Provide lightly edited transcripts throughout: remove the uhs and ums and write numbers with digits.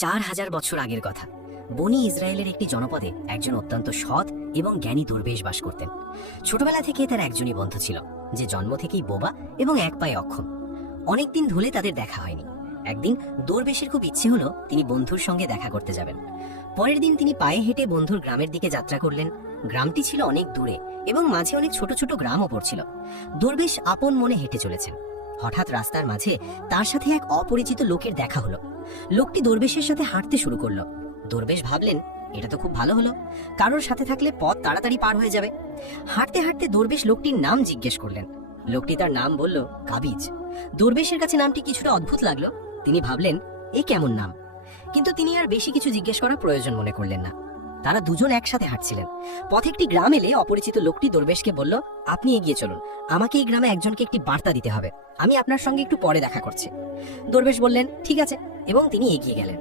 4000 বছর আগের কথা। বনি ইসরায়েলের একটি জনপদে একজন অত্যন্ত সৎ এবং জ্ঞানী দরবেশ বাস করতেন। ছোটবেলা থেকে তার একজনই বন্ধু ছিল, যে জন্ম থেকেই বোবা এবং এক পায়ে অক্ষম। অনেকদিন ধরে তাদের দেখা হয়নি। একদিন দরবেশের খুব ইচ্ছে হলো তিনি বন্ধুর সঙ্গে দেখা করতে যাবেন। পরের দিন তিনি পায়ে হেঁটে বন্ধুর গ্রামের দিকে যাত্রা করলেন। গ্রামটি ছিল অনেক দূরে এবং মাঝে অনেক ছোট ছোট গ্রামও পড়ছিল। দরবেশ আপন মনে হেঁটে চলেছেন। হঠাৎ রাস্তার মাঝে তার সাথে এক অপরিচিত লোকের দেখা হলো। লোকটি দরবেশের সাথে হাঁটতে শুরু করলো। দরবেশ ভাবলেন, এটা তো খুব ভালো হলো, কারোর সাথে থাকলে পথ তাড়াতাড়ি পার হয়ে যাবে। হাঁটতে হাঁটতে দরবেশ লোকটির নাম জিজ্ঞেস করলেন। লোকটি তার নাম বলল কাবিজ। দরবেশের কাছে নামটি কিছুটা অদ্ভুত লাগলো। তিনি ভাবলেন, এ কেমন নাম, কিন্তু তিনি আর বেশি কিছু জিজ্ঞেস করার প্রয়োজন মনে করলেন না। তারা দুজন একসাথে হাঁটছিলেন। পথে একটি গ্রাম এলে অপরিচিত লোকটি দরবেশকে বলল, আপনি এগিয়ে চলুন, আমাকে এই গ্রামে একজনকে একটি বার্তা দিতে হবে, আমি আপনার সঙ্গে একটু পরে দেখা করছি। দরবেশ বললেন, ঠিক আছে, এবং তিনি এগিয়ে গেলেন।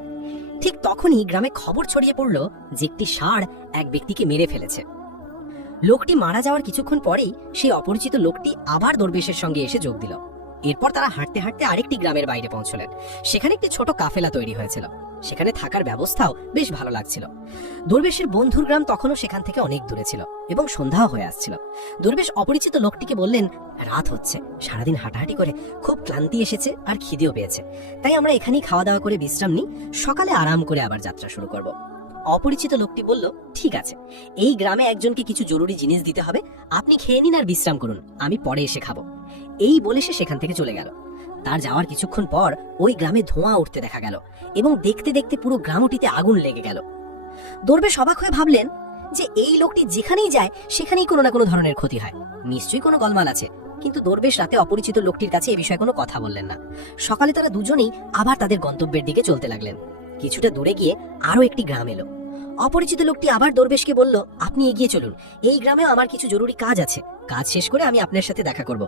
ঠিক তখনই গ্রামে খবর ছড়িয়ে পড়ল যে একটি ষাঁড় এক ব্যক্তিকে মেরে ফেলেছে। লোকটি মারা যাওয়ার কিছুক্ষণ পরেই সেই অপরিচিত লোকটি আবার দরবেশের সঙ্গে এসে যোগ দিল। এরপর তারা হাঁটতে হাঁটতে আরেকটি গ্রামের বাইরে পৌঁছলেন। সেখানে একটি ছোট কাফেলা তৈরি হয়েছিল। সেখানে থাকার ব্যবস্থাও বেশ ভালো লাগছিল। দরবেশের বন্ধুর গ্রাম তখনও সেখান থেকে অনেক দূরে ছিল এবং সন্ধ্যাও হয়ে আসছিল। দরবেশ অপরিচিত লোকটিকে বললেন, রাত হচ্ছে, সারাদিন হাঁটাহাঁটি করে খুব ক্লান্তি এসেছে আর খিদেও পেয়েছে, তাই আমরা এখানেই খাওয়া দাওয়া করে বিশ্রাম নিই, সকালে আরাম করে আবার যাত্রা শুরু করব। অপরিচিত লোকটি বলল, ঠিক আছে, এই গ্রামে একজনকে কিছু জরুরি জিনিস দিতে হবে, আপনি খেয়ে নিন আর বিশ্রাম করুন, আমি পরে এসে খাবো। এই বলে সে সেখান থেকে চলে গেল। তার যাওয়ার কিছুক্ষণ পর ওই গ্রামে ধোঁয়া উঠতে দেখা গেল এবং দেখতে দেখতে পুরো গ্রামটিতে আগুন লেগে গেল। দরবেশ অবাক হয়ে ভাবলেন যে এই লোকটি যেখানেই যায় সেখানেই কোনো না কোনো ধরনের ক্ষতি হয়, নিশ্চয়ই কোনো গোলমাল আছে। কিন্তু দরবেশ রাতে অপরিচিত লোকটির কাছে এ বিষয়ে কোনো কথা বললেন না। সকালে তারা দুজনেই আবার তাদের গন্তব্যের দিকে চলতে লাগলেন। কিছুটা দূরে গিয়ে আরো একটি গ্রাম এলো। অপরিচিত লোকটি আবার দরবেশকে বলল, আপনি এগিয়ে চলুন, এই গ্রামেও আমার কিছু জরুরি কাজ আছে, কাজ শেষ করে আমি আপনার সাথে দেখা করব।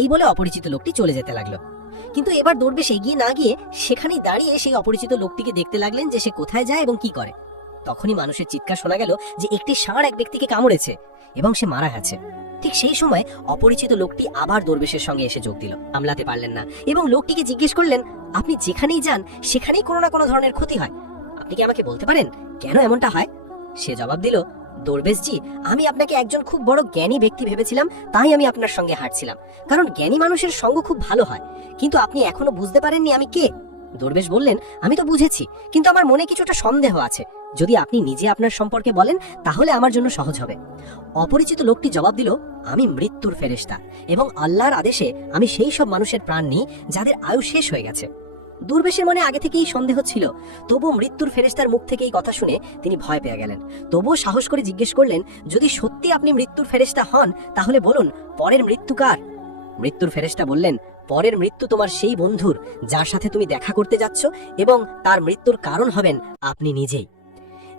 এই বলে অপরিচিত লোকটি চলে যেতে লাগলো। কিন্তু এবার দরবেশ এগিয়ে না গিয়ে সেখানেই দাঁড়িয়ে সেই অপরিচিত লোকটিকে দেখতে লাগলেন যে সে কোথায় যায় এবং কি করে। তখনই মানুষের চিৎকার শোনা গেল যে একটি ষাঁড় এক ব্যক্তিকে কামড়েছে এবং সে মারা গেছে। ঠিক সেই সময় অপরিচিত লোকটি আবার দরবেশের সঙ্গে এসে যোগ দিল। সামলাতে পারলেন না এবং লোকটিকে জিজ্ঞেস করলেন, আপনি যেখানেই যান সেখানেই কোনো না কোনো ধরনের ক্ষতি হয়, আপনি কি আমাকে বলতে পারেন কেন এমনটা হয়? সে জবাব দিল, দরবেশজি, আমি আপনাকে একজন খুব বড় জ্ঞানী ব্যক্তি ভেবেছিলাম, তাই আমি আপনার সঙ্গে হাঁটছিলাম, কারণ জ্ঞানী মানুষের সঙ্গ খুব ভালো হয়, কিন্তু আপনি এখনো বুঝতে পারেননি আমি কে। দরবেশ বললেন, আমি তো বুঝেছি, কিন্তু আমার মনে কিছুটা সন্দেহ আছে, যদি আপনি নিজে আপনার সম্পর্কে বলেন তাহলে আমার জন্য সহজ হবে। অপরিচিত লোকটি জবাব দিল, আমি মৃত্যুর ফেরেশতা এবং আল্লাহর আদেশে আমি সেই সব মানুষের প্রাণ নিই যাদের আয়ু শেষ হয়ে গেছে। দরবেশের মনে আগে থেকেই সন্দেহ ছিল, তবুও মৃত্যুর ফেরেশতার মুখ থেকে এই কথা শুনে তিনি ভয় পেয়ে গেলেন। তবুও সাহস করে জিজ্ঞেস করলেন, যদি সত্যি আপনি মৃত্যুর ফেরেশতা হন তাহলে বলুন, পরের মৃত্যু কার? মৃত্যুর ফেরেশতা বললেন, পরের মৃত্যু তোমার সেই বন্ধুর যার সাথে তুমি দেখা করতে যাচ্ছ, এবং তার মৃত্যুর কারণ হবেন আপনি নিজেই।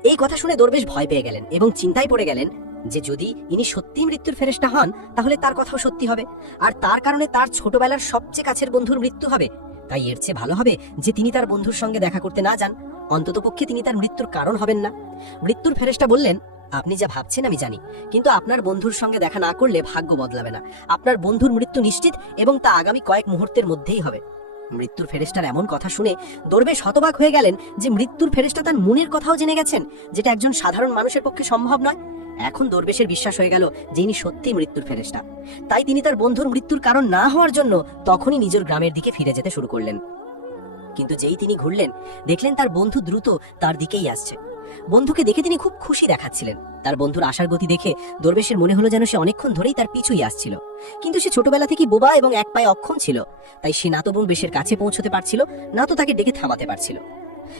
এই কথা শুনে দরবেশ ভয় পেয়ে গেলেন এবং চিন্তায় পড়ে গেলেন যে যদি ইনি সত্যি মৃত্যুর ফেরেশতা হন তাহলে তার কথাও সত্যি হবে, আর তার কারণে তার ছোটবেলার সবচেয়ে কাছের বন্ধুর মৃত্যু হবে। তাই এর চেয়ে ভালো হবে যে তিনি তার বন্ধুর সঙ্গে দেখা করতে না যান, অন্ততপক্ষে তিনি তার মৃত্যুর কারণ হবেন না। মৃত্যুর ফেরেশতা বললেন, আপনি যা ভাবছেন আমি জানি, কিন্তু আপনার বন্ধুর সঙ্গে দেখা না করলে ভাগ্য বদলাবে না, আপনার বন্ধুর মৃত্যু নিশ্চিত এবং তা আগামী কয়েক মুহূর্তের মধ্যেই হবে। মৃত্যুর ফেরেশতার এমন কথা শুনে দরবেশ হতবাক হয়ে গেলেন যে মৃত্যুর ফেরেশতা তার মনের কথাও জেনে গেছেন, যেটা একজন সাধারণ মানুষের পক্ষে সম্ভব নয়। এখন দরবেশের বিশ্বাস হয়ে গেল যে ইনি সত্যিই মৃত্যুর ফেরেশতা। তাই তিনি তার বন্ধুর মৃত্যুর কারণ না হওয়ার জন্য তখনই নিজের গ্রামের দিকে ফিরে যেতে শুরু করলেন। কিন্তু যেই তিনি ঘুরলেন, দেখলেন তার বন্ধু দ্রুত তার দিকেই আসছে। বন্ধুকে দেখে তিনি খুব খুশি দেখাচ্ছিলেন। তার বন্ধুর আসার গতি দেখে দরবেশের মনে হলো যেন সে অনেকক্ষণ ধরেই তার পিছুই আসছিল। কিন্তু সে ছোটবেলা থেকেই বোবা এবং এক পায়ে অক্ষম ছিল, তাই সে না তো দরবেশের কাছে পৌঁছতে পারছিল, না তো তাকে ডেকে থামাতে পারছিল।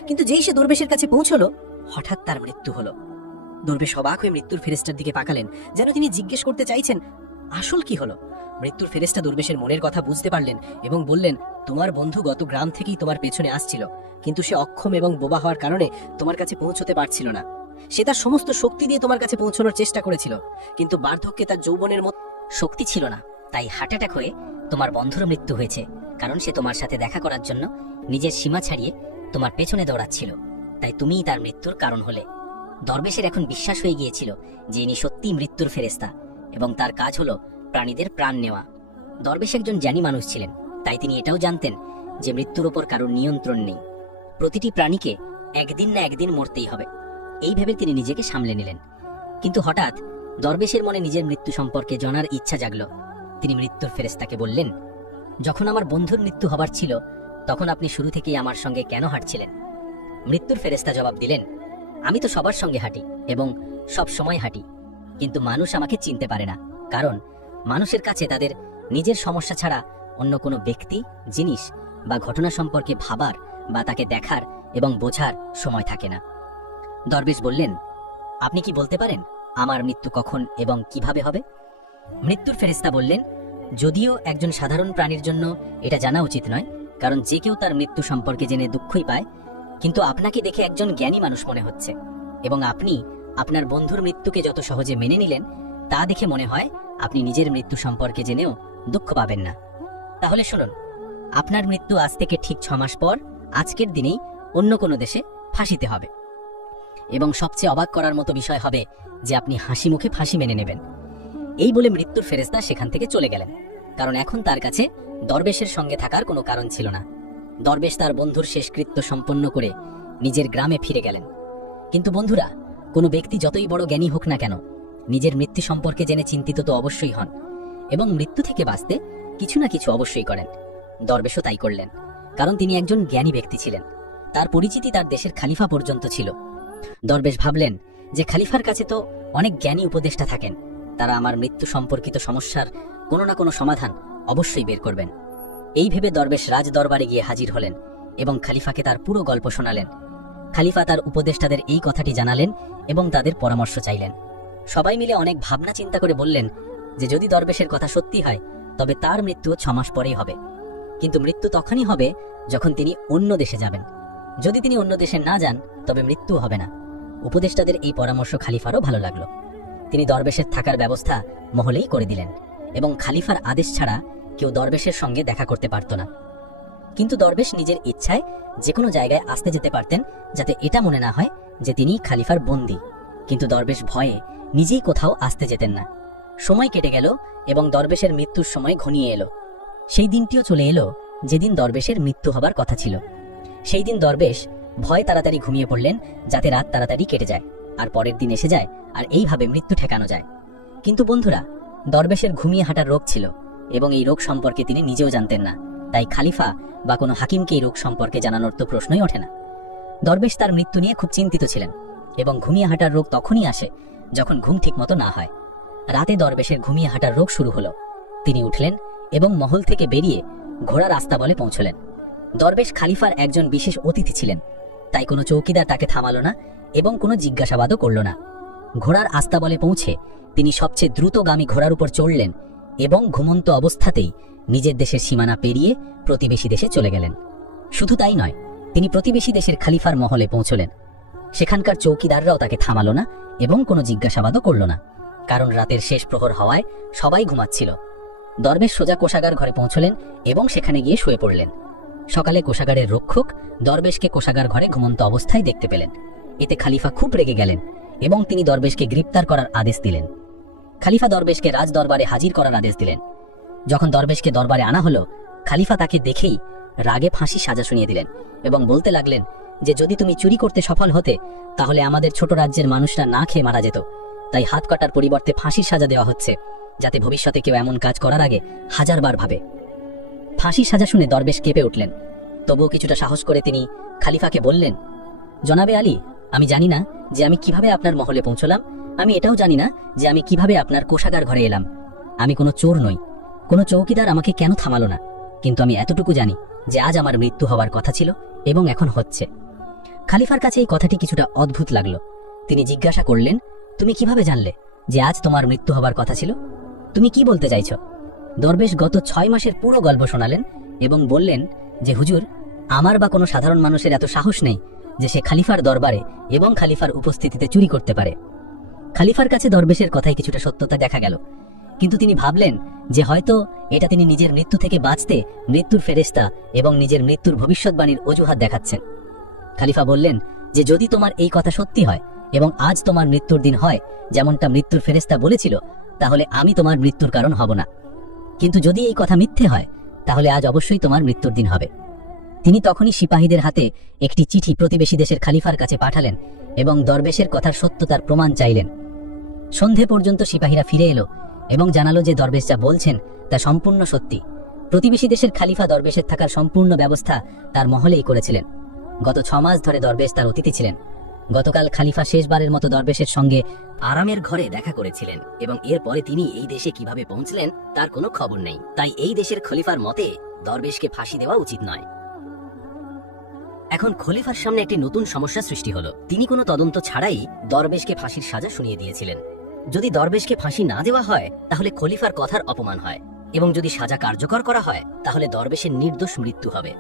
কিন্তু যেই সে দরবেশের কাছে পৌঁছলো, হঠাৎ তার মৃত্যু হলো। দরবেশ অবাক হয়ে মৃত্যুর ফেরেশতার দিকে পাকালেন, যেন তিনি জিজ্ঞেস করতে চাইছেন আসল কি হলো। মৃত্যুর ফেরেশতা দরবেশের মনের কথা বুঝতে পারলেন এবং বললেন, তোমার বন্ধু গত গ্রাম থেকেই তোমার পেছনে আসছিল, কিন্তু সে অক্ষম এবং বোবা হওয়ার কারণে তোমার কাছে পৌঁছতে পারছিল না। সে তার সমস্ত শক্তি দিয়ে তোমার কাছে পৌঁছানোর চেষ্টা করেছিল, কিন্তু বার্ধক্যে তার যৌবনের মতো শক্তি ছিল না, তাই হার্ট অ্যাটাক হয়ে তোমার বন্ধুর মৃত্যু হয়েছে, কারণ সে তোমার সাথে দেখা করার জন্য নিজের সীমা ছাড়িয়ে তোমার পেছনে দৌড়াচ্ছিল, তাই তুমিই তার মৃত্যুর কারণ হলে। দরবেশের এখন বিশ্বাস হয়ে গিয়েছিল যে ইনি সত্যিই মৃত্যুর ফেরেশতা এবং তার কাজ হলো প্রাণীদের প্রাণ নেওয়া। দরবেশ একজন জ্ঞানী মানুষ ছিলেন, তাই তিনি এটাও জানতেন যে মৃত্যুর ওপর কারোর নিয়ন্ত্রণ নেই। প্রতিটি প্রাণীকে একদিন না একদিন মরতেই হবে। এই ভেবে তিনি নিজেকে সামলে নিলেন। কিন্তু হঠাৎ দরবেশের মনে নিজের মৃত্যু সম্পর্কে জানার ইচ্ছা জাগল। তিনি মৃত্যুর ফেরেশতাকে বললেন, যখন আমার বন্ধুর মৃত্যু হবার ছিল তখন আপনি শুরু থেকেই আমার সঙ্গে কেন হাঁটছিলেন? মৃত্যুর ফেরেশতা জবাব দিলেন, আমি তো সবার সঙ্গে হাঁটি এবং সব সময় হাঁটি, কিন্তু মানুষ আমাকে চিনতে পারে না, কারণ মানুষের কাছে তাদের নিজের সমস্যা ছাড়া অন্য কোনো ব্যক্তি, জিনিস বা ঘটনা সম্পর্কে ভাবার বা তাকে দেখার এবং বোঝার সময় থাকে না। দরবেশ বললেন, আপনি কি বলতে পারেন আমার মৃত্যু কখন এবং কিভাবে হবে? মৃত্যুর ফেরেশতা বললেন, যদিও একজন সাধারণ প্রাণীর জন্য এটা জানা উচিত নয়, কারণ যে কেউ তার মৃত্যু সম্পর্কে জেনে দুঃখই পায়, কিন্তু আপনাকে দেখে একজন জ্ঞানী মানুষ মনে হচ্ছে এবং আপনি আপনার বন্ধুর মৃত্যুকে যত সহজে মেনে নিলেন তা দেখে মনে হয় আপনি নিজের মৃত্যু সম্পর্কে জেনেও দুঃখ পাবেন না। তাহলে শুনুন, আপনার মৃত্যু আজ থেকে ঠিক 6 মাস পর আজকের দিনেই অন্য কোনো দেশে ফাঁসিতে হবে, এবং সবচেয়ে অবাক করার মতো বিষয় হবে যে আপনি হাসি মুখে ফাঁসি মেনে নেবেন। এই বলে মৃত্যুর ফেরেশতা সেখান থেকে চলে গেলেন, কারণ এখন তার কাছে দরবেশের সঙ্গে থাকার কোনো কারণ ছিল না। দরবেশ তার বন্ধুর শেষকৃত্য সম্পন্ন করে নিজের গ্রামে ফিরে গেলেন। কিন্তু বন্ধুরা, কোনো ব্যক্তি যতই বড় জ্ঞানী হোক না কেন, নিজের মৃত্যু সম্পর্কে জেনে চিন্তিত তো অবশ্যই হন এবং মৃত্যু থেকে বাঁচতে কিছু না কিছু অবশ্যই করেন। দরবেশও তাই করলেন, কারণ তিনি একজন জ্ঞানী ব্যক্তি ছিলেন। তার পরিচিতি তার দেশের খালিফা পর্যন্ত ছিল। দরবেশ ভাবলেন যে খালিফার কাছে তো অনেক জ্ঞানী উপদেষ্টা থাকেন, তারা আমার মৃত্যু সম্পর্কিত সমস্যার কোনো না কোনো সমাধান অবশ্যই বের করবেন। এই ভেবে দরবেশ রাজ দরবারে গিয়ে হাজির হলেন এবং খালিফাকে তার পুরো গল্প শোনালেন। খালিফা তার উপদেষ্টাদের এই কথাটি জানালেন এবং তাদের পরামর্শ চাইলেন। সবাই মিলে অনেক ভাবনা চিন্তা করে বললেন যে যদি দরবেশের কথা সত্যি হয় তবে তার মৃত্যু 6 মাস পরেই হবে, কিন্তু মৃত্যু তখনই হবে যখন তিনি অন্য দেশে যাবেন। যদি তিনি অন্য দেশে না যান তবে মৃত্যু হবে না। উপদেষ্টাদের এই পরামর্শ খালিফারও ভালো লাগলো। তিনি দরবেশের থাকার ব্যবস্থা মহলেই করে দিলেন এবং খালিফার আদেশ ছাড়া কেউ দরবেশের সঙ্গে দেখা করতে পারত না। কিন্তু দরবেশ নিজের ইচ্ছায় যে কোনো জায়গায় আসতে যেতে পারতেন, যাতে এটা মনে না হয় যে তিনি খালিফার বন্দী। কিন্তু দরবেশ ভয়ে নিজেই কোথাও আসতে যেতেন না। সময় কেটে গেল এবং দরবেশের মৃত্যুর সময় ঘনিয়ে এলো। সেই দিনটিও চলে এলো যেদিন দরবেশের মৃত্যু হবার কথা ছিল। সেই দিন দরবেশ ভয়ে তাড়াতাড়ি ঘুমিয়ে পড়লেন, যাতে রাত তাড়াতাড়ি কেটে যায় আর পরের দিন এসে যায় আর এইভাবে মৃত্যু ঠেকানো যায়। কিন্তু বন্ধুরা, দরবেশের ঘুমিয়ে হাঁটার রোগ ছিল এবং এই রোগ সম্পর্কে তিনি নিজেও জানতেন না, তাই খালিফা বা কোনো হাকিমকে এই রোগ সম্পর্কে জানানোর তো প্রশ্নই ওঠে না। দরবেশ তার মৃত্যু নিয়ে খুব চিন্তিত ছিলেন এবং ঘুমিয়ে হাঁটার রোগ তখনই আসে যখন ঘুম ঠিকমতো না হয়। রাতে দরবেশের ঘুমিয়ে হাঁটার রোগ শুরু হলো। তিনি উঠলেন এবং মহল থেকে বেরিয়ে ঘোড়ার আস্তাবলে পৌঁছলেন। দরবেশ খালিফার একজন বিশেষ অতিথি ছিলেন, তাই কোনো চৌকিদার তাকে থামালো না এবং কোনো জিজ্ঞাসাবাদও করল না। ঘোড়ার আস্তাবলে পৌঁছে তিনি সবচেয়ে দ্রুতগামী ঘোড়ার উপর চড়লেন এবং ঘুমন্ত অবস্থাতেই নিজের দেশের সীমানা পেরিয়ে প্রতিবেশী দেশে চলে গেলেন। শুধু তাই নয়, তিনি প্রতিবেশী দেশের খালিফার মহলে পৌঁছলেন। সেখানকার চৌকিদাররাও তাকে থামালো না এবং কোনো জিজ্ঞাসাবাদও করল না, কারণ রাতের শেষ প্রহর হওয়ায় সবাই ঘুমাচ্ছিল। দরবেশ সোজা কোষাগার ঘরে পৌঁছলেন এবং সেখানে গিয়ে শুয়ে পড়লেন। সকালে কোষাগারের রক্ষক দরবেশকে কোষাগার ঘরে ঘুমন্ত অবস্থায় দেখতে পেলেন। এতে খালিফা খুব রেগে গেলেন এবং তিনি দরবেশকে গ্রেপ্তার করার আদেশ দিলেন। খালিফা দরবেশকে রাজ দরবারে হাজির করার আদেশ দিলেন। যখন দরবেশকে দরবারে আনা হলো, খালিফা তাকে দেখেই রাগে ফাঁসি সাজা শুনিয়ে দিলেন এবং বলতে লাগলেন যে যদি তুমি চুরি করতে সফল হতে তাহলে আমাদের ছোট রাজ্যের মানুষরা না খেয়ে মারা যেত, তাই হাত কাটার পরিবর্তে ফাঁসির সাজা দেওয়া হচ্ছে, যাতে ভবিষ্যতে কেউ এমন কাজ করার আগে 1000 বার ভাবে। ফাঁসির সাজা শুনে দরবেশ কেঁপে উঠলেন। তবুও কিছুটা সাহস করে তিনি খালিফাকে বললেন, জনাবে আলী, আমি জানি না যে আমি কিভাবে আপনার মহলে পৌঁছলাম। আমি এটাও জানি না যে আমি কিভাবে আপনার কোষাগার ঘরে এলাম। আমি কোনো চোর নই, কোনো চৌকিদার আমাকে কেন থামালো না, কিন্তু আমি এতটুকু জানি যে আজ আমার মৃত্যু হওয়ার কথা ছিল এবং এখন হচ্ছে। খালিফার কাছে এই কথাটি কিছুটা অদ্ভুত লাগলো। তিনি জিজ্ঞাসা করলেন, তুমি কিভাবে জানলে যে আজ তোমার মৃত্যু হবার কথা ছিল? তুমি কি বলতে চাইছ? দরবেশ গত 6 মাসের পুরো গল্প শোনালেন এবং বললেন যে হুজুর, আমার বা কোনো সাধারণ মানুষের এত সাহস নেই যে সে খালিফার দরবারে এবং খালিফার উপস্থিতিতে চুরি করতে পারে। খালিফার কাছে দরবেশের কথায় কিছুটা সত্যতা দেখা গেল, কিন্তু তিনি ভাবলেন যে হয়তো এটা তিনি নিজের মৃত্যু থেকে বাঁচতে মৃত্যুর ফেরেশতা এবং নিজের মৃত্যুর ভবিষ্যৎবাণীর অজুহাত দেখাচ্ছেন। খালিফা বললেন যে যদি তোমার এই কথা সত্যি হয় এবং আজ তোমার মৃত্যুর দিন হয় যেমনটা মৃত্যুর ফেরেশতা বলেছিল, তাহলে আমি তোমার মৃত্যুর কারণ হব না। কিন্তু যদি এই কথা মিথ্যে হয় তাহলে আজ অবশ্যই তোমার মৃত্যুর দিন হবে। তিনি তখনই সিপাহীদের হাতে একটি চিঠি প্রতিবেশী দেশের খলিফার কাছে পাঠালেন এবং দরবেশের কথার সত্যতার প্রমাণ চাইলেন। সন্ধে পর্যন্ত সিপাহীরা ফিরে এলো এবং জানালো যে দরবেশ যা বলছেন তা সম্পূর্ণ সত্যি। প্রতিবেশী দেশের খলিফা দরবেশের থাকার সম্পূর্ণ ব্যবস্থা তার মহলেই করেছিলেন। গত 6 মাস ধরে দরবেশ তার অতিথি ছিলেন। গতকাল খলিফা শেষবারের মতো দরবেশের সঙ্গে আরামের ঘরে দেখা করেছিলেন এবং এরপরে তিনি এই দেশে কিভাবে পৌঁছলেন তার কোনো খবর নেই। তাই এই দেশের খলিফার মতে দরবেশকে ফাঁসি দেওয়া উচিত নয়। এখন খলিফার সামনে একটি নতুন সমস্যা সৃষ্টি হলো। তিনি কোনো তদন্ত ছাড়াই দরবেশকে ফাঁসির সাজা শুনিয়ে দিয়েছিলেন। যদি দরবেশকে ফাঁসি না দেওয়া হয় তাহলে খলিফার কথার অপমান হয়, এবং যদি সাজা কার্যকর করা হয় তাহলে দরবেশের নির্দোষ মৃত্যু হবে।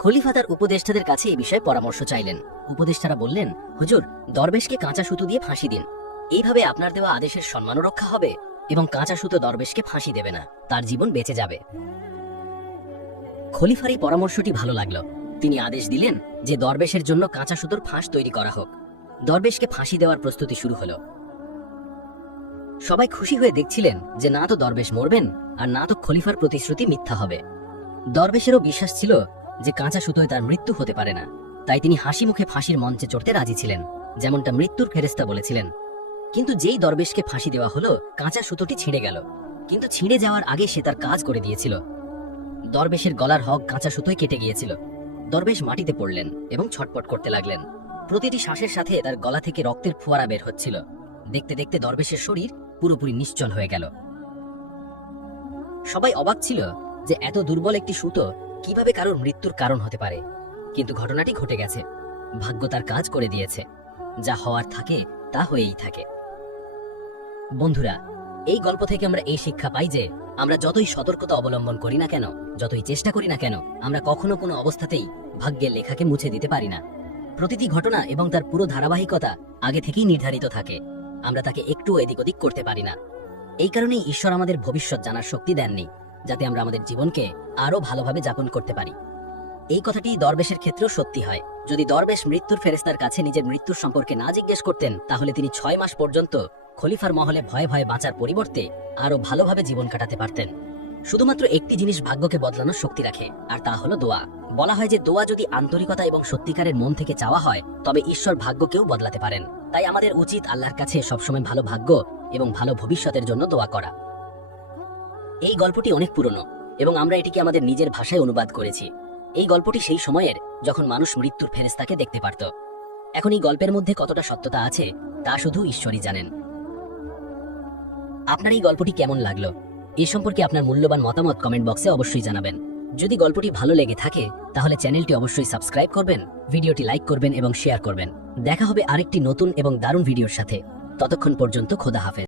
খলিফা তার উপদেষ্টাদের কাছে এই বিষয়ে পরামর্শ চাইলেন। উপদেষ্টারা বললেন, হুজুর, দরবেশকে কাঁচা সুতো দিয়ে ফাঁসি দিন। এইভাবে আপনার দেওয়া আদেশের সম্মানও রক্ষা হবে এবং কাঁচা সুতো দরবেশকে ফাঁসি দেবে না, তার জীবন বেঁচে যাবে। খলিফার এই পরামর্শটি ভালো লাগলো। তিনি আদেশ দিলেন যে দরবেশের জন্য কাঁচা সুতোর ফাঁস তৈরি করা হোক। দরবেশকে ফাঁসি দেওয়ার প্রস্তুতি শুরু হলো। সবাই খুশি হয়ে দেখছিলেন যে না তো দরবেশ মরবেন আর না তো খলিফার প্রতিশ্রুতি মিথ্যা হবে। দরবেশেরও বিশ্বাস ছিল যে কাঁচা সুতোয় তার মৃত্যু হতে পারে না, তাই তিনি হাসি মুখে ফাঁসির মঞ্চে চড়তে রাজি ছিলেন, যেমনটা মৃত্যুর ফেরেশতা বলেছিলেন। কিন্তু যেই দরবেশকে ফাঁসি দেওয়া হলো, কাঁচা সুতোটি ছিঁড়ে গেল। কিন্তু ছিঁড়ে যাওয়ার আগে সে তার কাজ করে দিয়েছিল। দরবেশের গলার হগ কাঁচা সুতোয় কেটে গিয়েছিল। দরবেশ মাটিতে পড়লেন এবং ছটপট করতে লাগলেন। প্রতিটি শ্বাসের সাথে তার গলা থেকে রক্তের ফোয়ারা বের হচ্ছিল। দেখতে দেখতে দরবেশের শরীর পুরোপুরি নিশ্চল হয়ে গেল। সবাই অবাক ছিল যে এত দুর্বল একটি সুতো কিভাবে কারোর মৃত্যুর কারণ হতে পারে। কিন্তু ঘটনাটি ঘটে গেছে। ভাগ্য তার কাজ করে দিয়েছে। যা হওয়ার থাকে তা হয়েই থাকে। বন্ধুরা, এই গল্প থেকে আমরা এই শিক্ষা পাই যে আমরা যতই সতর্কতা অবলম্বন করি না কেন, যতই চেষ্টা করি না কেন, আমরা কখনো কোনো অবস্থাতেই ভাগ্যের লেখাকে মুছে দিতে পারি না। প্রতিটি ঘটনা এবং তার পুরো ধারাবাহিকতা আগে থেকেই নির্ধারিত থাকে। আমরা তাকে একটু এদিক ওদিক করতে পারি না। এই কারণেই ঈশ্বর আমাদের ভবিষ্যৎ জানার শক্তি দেননি, যাতে আমরা আমাদের জীবনকে আরো ভালোভাবে যাপন করতে পারি। এই কথাটি দরবেশের ক্ষেত্রেও সত্যি হয়। যদি দরবেশ মৃত্যুর ফেরেশতার কাছে নিজের মৃত্যুর সম্পর্কে না জিজ্ঞেস করতেন, তাহলে তিনি 6 মাস পর্যন্ত খলিফার মহলে ভয়ে ভয়ে বাঁচার পরিবর্তে আরো ভালোভাবে জীবন কাটাতে পারতেন। শুধুমাত্র একটি জিনিস ভাগ্যকে বদলানোর শক্তি রাখে, আর তা হলো দোয়া। বলা হয় যে দোয়া যদি আন্তরিকতা এবং সত্যিকারের মন থেকে চাওয়া হয়, তবে ঈশ্বর ভাগ্যকেও বদলাতে পারেন। তাই আমাদের উচিত আল্লাহর কাছে সবসময় ভালো ভাগ্য এবং ভালো ভবিষ্যতের জন্য দোয়া করা। এই গল্পটি অনেক পুরনো এবং আমরা এটিকে আমাদের নিজের ভাষায় অনুবাদ করেছি। এই গল্পটি সেই সময়ের যখন মানুষ মৃত্যুর ফেরেশতাকে দেখতে পারত। এখন এই গল্পের মধ্যে কতটা সত্যতা আছে তা শুধু ঈশ্বরই জানেন। আপনার এই গল্পটি কেমন লাগলো এ সম্পর্কে আপনার মূল্যবান মতামত কমেন্ট বক্সে অবশ্যই জানাবেন। যদি গল্পটি ভালো লেগে থাকে তাহলে চ্যানেলটি অবশ্যই সাবস্ক্রাইব করবেন, ভিডিওটি লাইক করবেন এবং শেয়ার করবেন। দেখা হবে আরেকটি নতুন এবং দারুণ ভিডিওর সাথে। ততক্ষণ পর্যন্ত খোদা হাফেজ।